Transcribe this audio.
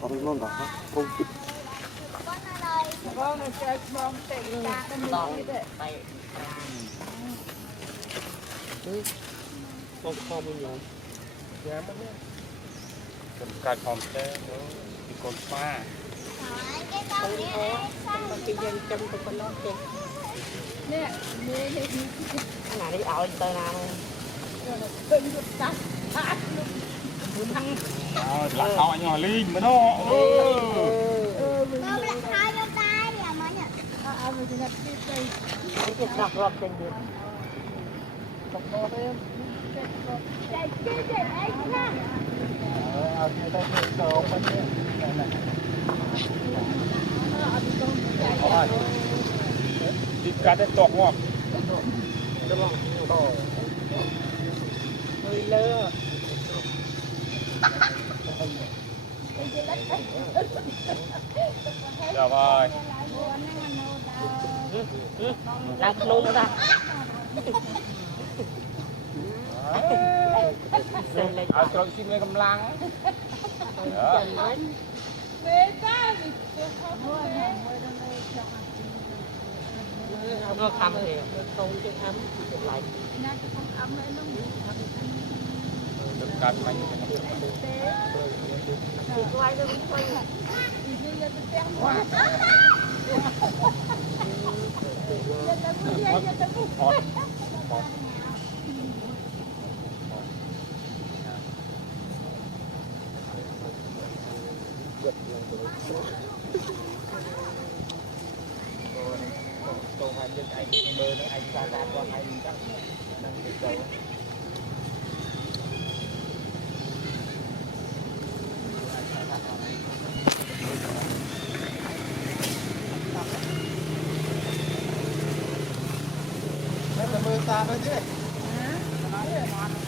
có được luôn đó không chịu Vâng, chơi bom tệ ra cái mình đấy. không không nhiều dám lắm Cầm cài phòng xe nó đi con pha Mà cái dân châm của con nó kìa. Nè, nè, nè. Cái này đi ỏi tới nào Rồi nó kinh được tắt. là sao anh nhỏ linh mà nó cái đọc rộp trên điện. đi cá để tọt ngọt Người lơ. dạ rồi Đang luôn ra. ai trộn xin với cầm lăng Mê ta vì Nó thăm thì không cái ấm lại. được cài máy Quay nó quay. tô hai dân anh mơ nó anh ra ra qua anh chắc đang bị đầu mưa ta thôi chứ